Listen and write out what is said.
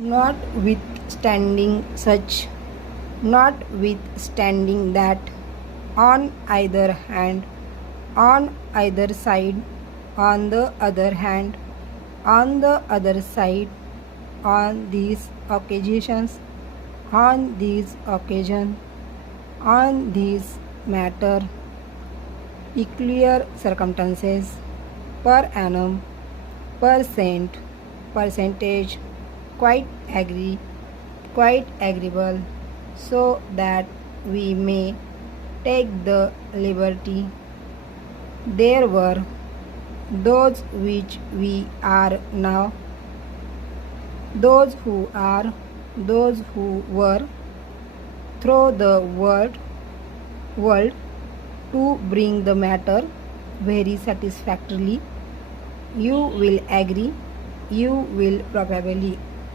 notwithstanding that, on either hand, on either side, on the other hand, on the other side, on these occasions, on these occasion, on these matter, peculiar circumstances, per annum, percent, percentage, quite agree, quite agreeable, so that we may take the liberty. There were those which we are now, those who are, those who were, through the world to bring the matter very satisfactorily. You will agree, you will probably